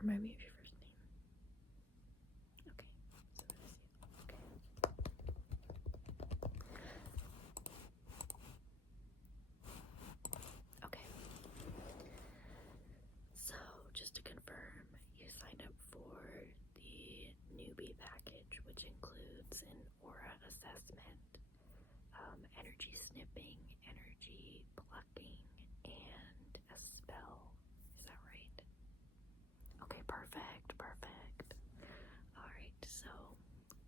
remind me of your first name. Okay, so that is you. Okay. Okay. So, just to confirm, you signed up for the newbie package, which includes an aura assessment, energy snipping, energy plucking, and a spell. Is that right? Okay, perfect. Alright, so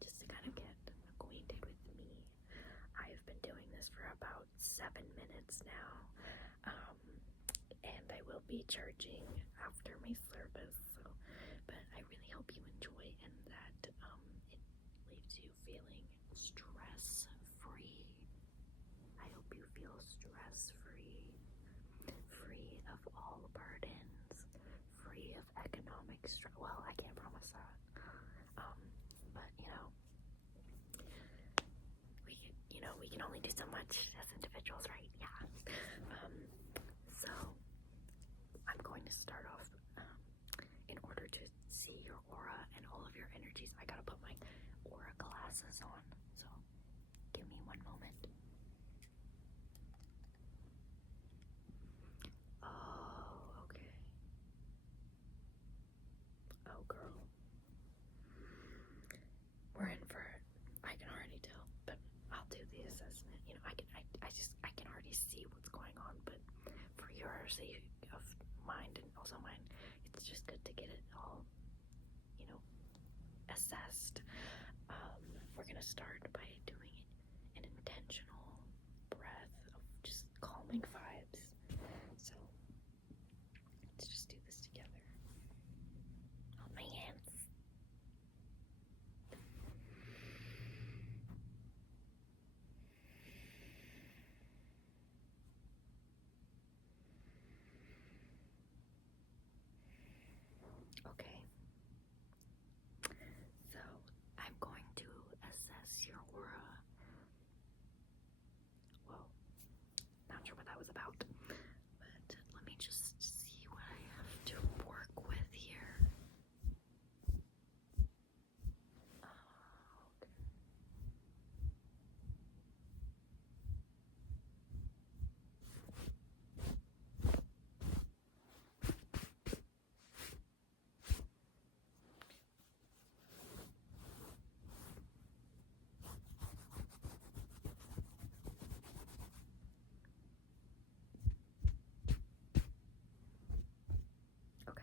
just to kind of get acquainted with me, I've been doing this for about 7 minutes now, and I will be charging after my service, but I really hope you enjoy and that it leaves you feeling stress-free. I hope you feel stress-free, free of all burdens, free of economic stress. Well, I can't promise that, but we can only do so much as individuals, right? Yeah. So I'm going to start off. In order to see your aura and all of your energies, I gotta put my aura glasses on. So give me one moment. Oh, okay. Oh, girl. We're in for it. I can already tell, but I'll do the assessment. I can already see what's going on, but for your sake of mind and also mine, it's just good to get it all, assessed. We're gonna start by doing an intentional breath of just calming vibes. So let's just do this together. Hold my hands. Okay. So I'm going to assess your aura. Whoa, not sure what that was about, but let me just see what I have to work with here. Okay.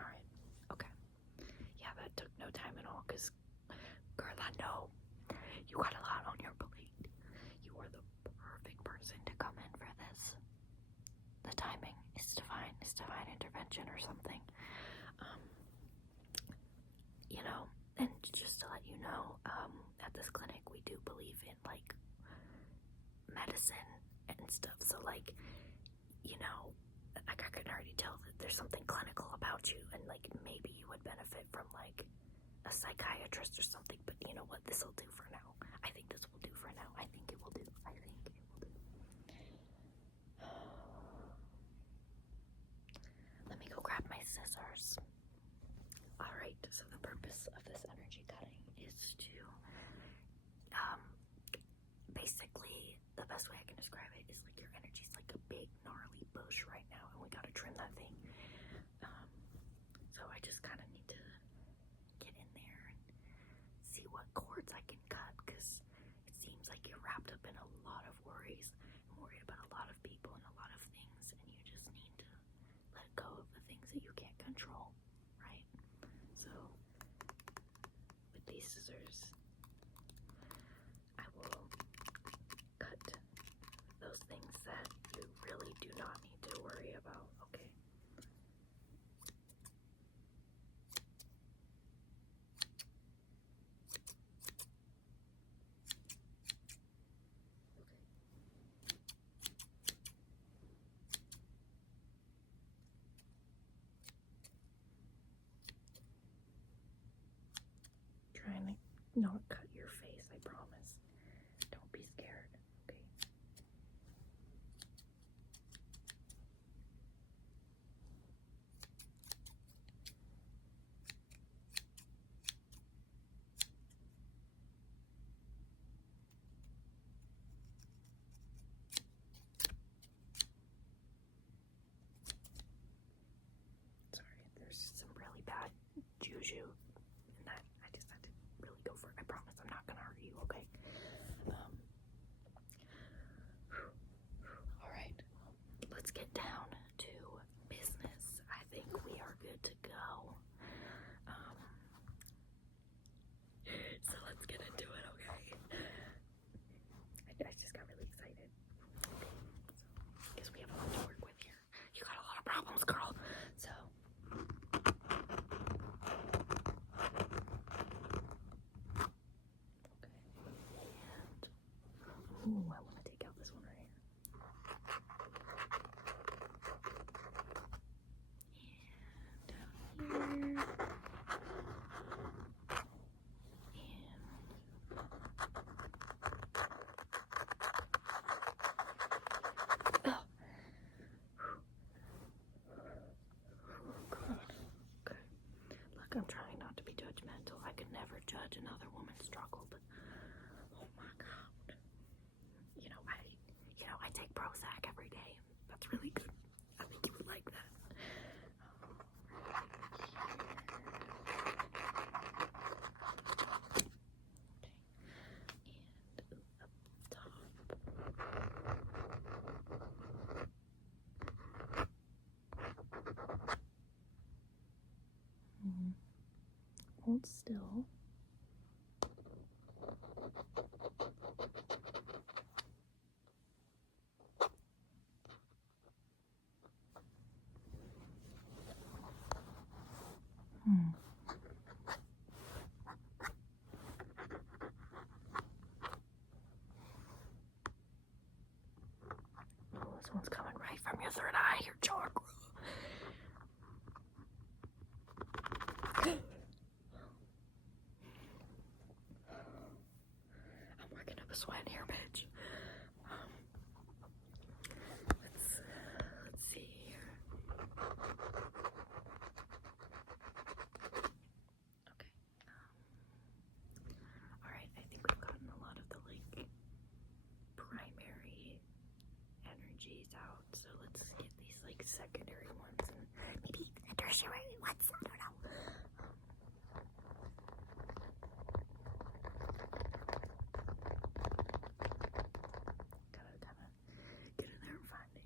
Alright. Okay. Yeah, that took no time at all, because, girl, I know you got a lot on your plate. You are the perfect person to come in for this. The timing is divine. It's divine intervention or something. And just to let you know, at this clinic we do believe in like medicine and stuff. So like, I can already tell that there's something clinical about you, and like maybe you would benefit from like a psychiatrist or something. But you know what? This will do for now. I think this will do for now. I think it will do. Let me go grab my scissors. Alright, so the purpose of this energy cutting is to, basically, the best way I can describe it is like your energy's like a big gnarly bush right now, and we gotta trim that thing. So I just kind of need to get in there and see what cords I can cut, because it seems like you're wrapped up in a lot of worries and worried about a lot of people and a lot of things, and you just need to let go of the things that you can't control, right? So with these scissors, I will cut those things that you really do not need to worry about, okay? not cut your face, I promise. Don't be scared, okay? Sorry, there's some really bad juju in that. I just had to really go for it. I promise I'm not gonna hurt you, okay? Alright, let's get down to business. I think we are good to go. So let's get into it, okay? I just got really excited. Okay, so I guess we have a lot to work with here. You got a lot of problems, girl. So ooh, I want to take out this one right here. And down here. And oh. Oh God. Okay. Look, I'm trying not to be judgmental. I could never judge another woman's struggle, but oh my God. I take Prozac every day. That's really good. I think you would like that. Okay. And up top. Hold still. Oh, this one's coming right from your third eye, your chakra. I'm working up a sweat here, bitch. Let's see here. Okay. Alright, I think we've gotten a lot of the primary energies out. So let's get these secondary ones and maybe tertiary ones. I don't know. Gotta get in there and find it,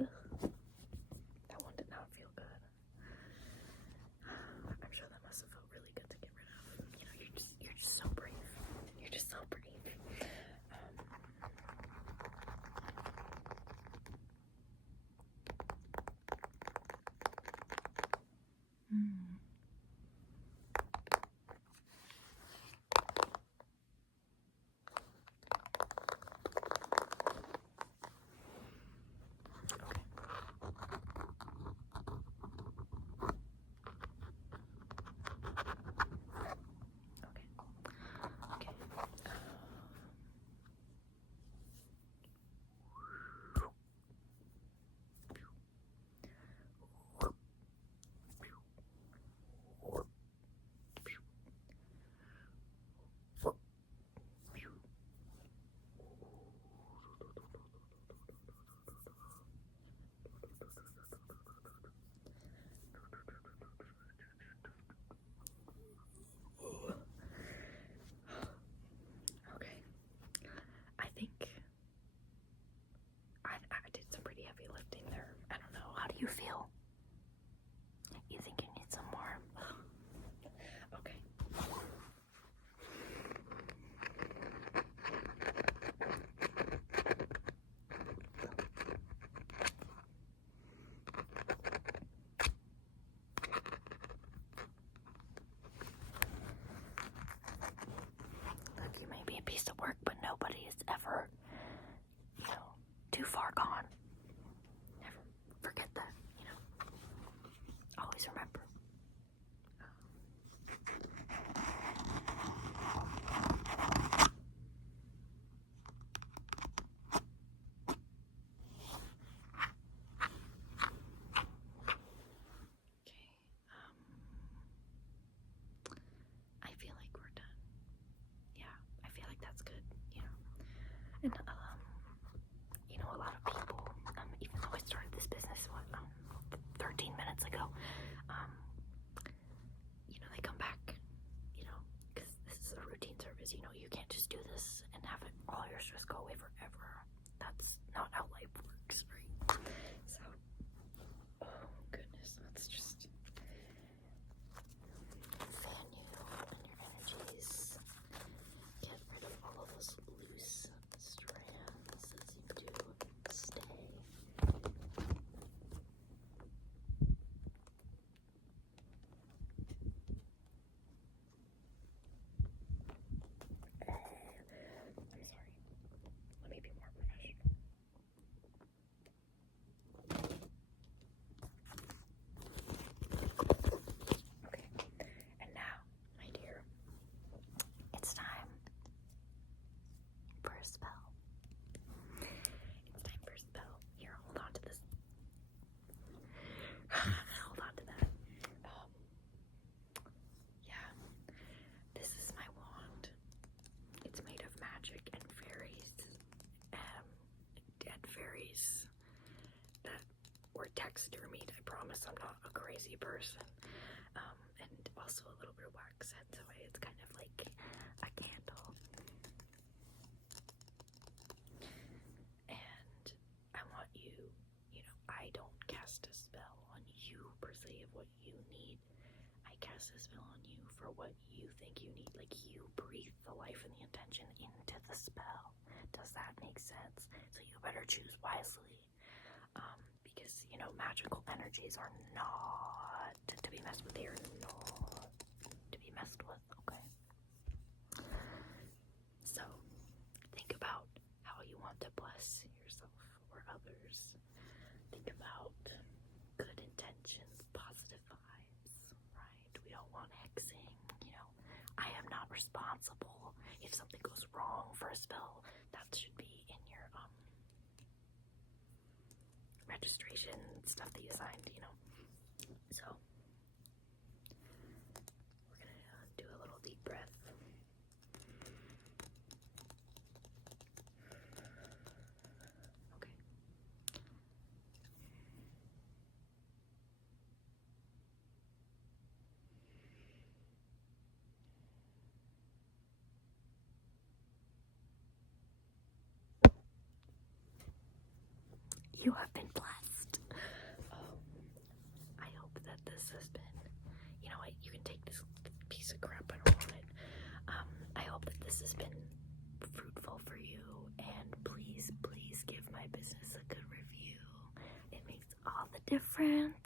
Ugh. That one did not feel good. I'm sure that must have felt really good to get rid of. You're just so brave. You're just so brave. Okay. I think I did some pretty heavy lifting there. I don't know. How do you feel? You think you need some more? Okay. Look, you may be a piece of work, but nobody is ever, too far gone. Never forget that, because you know you can't just do this and have it all your stress go away forever. That's not how life works, right? So, oh goodness, let's just fan you and your energies. Get rid of all of those loose strands that seem to stay. I'm sorry. Let me be more professional. Okay. And now, my dear, it's time for a spell. It's time for a spell. Here, hold on to this. Hold on to that. Yeah. This is my wand. It's made of magic and fairies. Dead fairies that were taxidermied. I promise I'm not a crazy person. And also a little bit of wax set, so it's kind of like a candle. And I want you, you know, I don't cast a spell on you per se of what you need. I cast a spell on you for what you think you need. Like, you breathe the life and the intention into the spell. Does that make sense? So you better choose wisely. Because, you know, magical energies are not to be messed with. They are not to be messed with, okay? So, think about how you want to bless yourself or others. Think about good intentions, positive vibes, right? We don't want hexing, you know. I am not responsible if something goes wrong for a spell. That should be in your registration stuff that you signed, you know. So we're gonna do a little deep breath. Okay. You have been blessed. I hope that this has been, you know what, you can take this piece of crap, I don't want it. I hope that this has been fruitful for you, and please give my business a good review. It makes all the difference.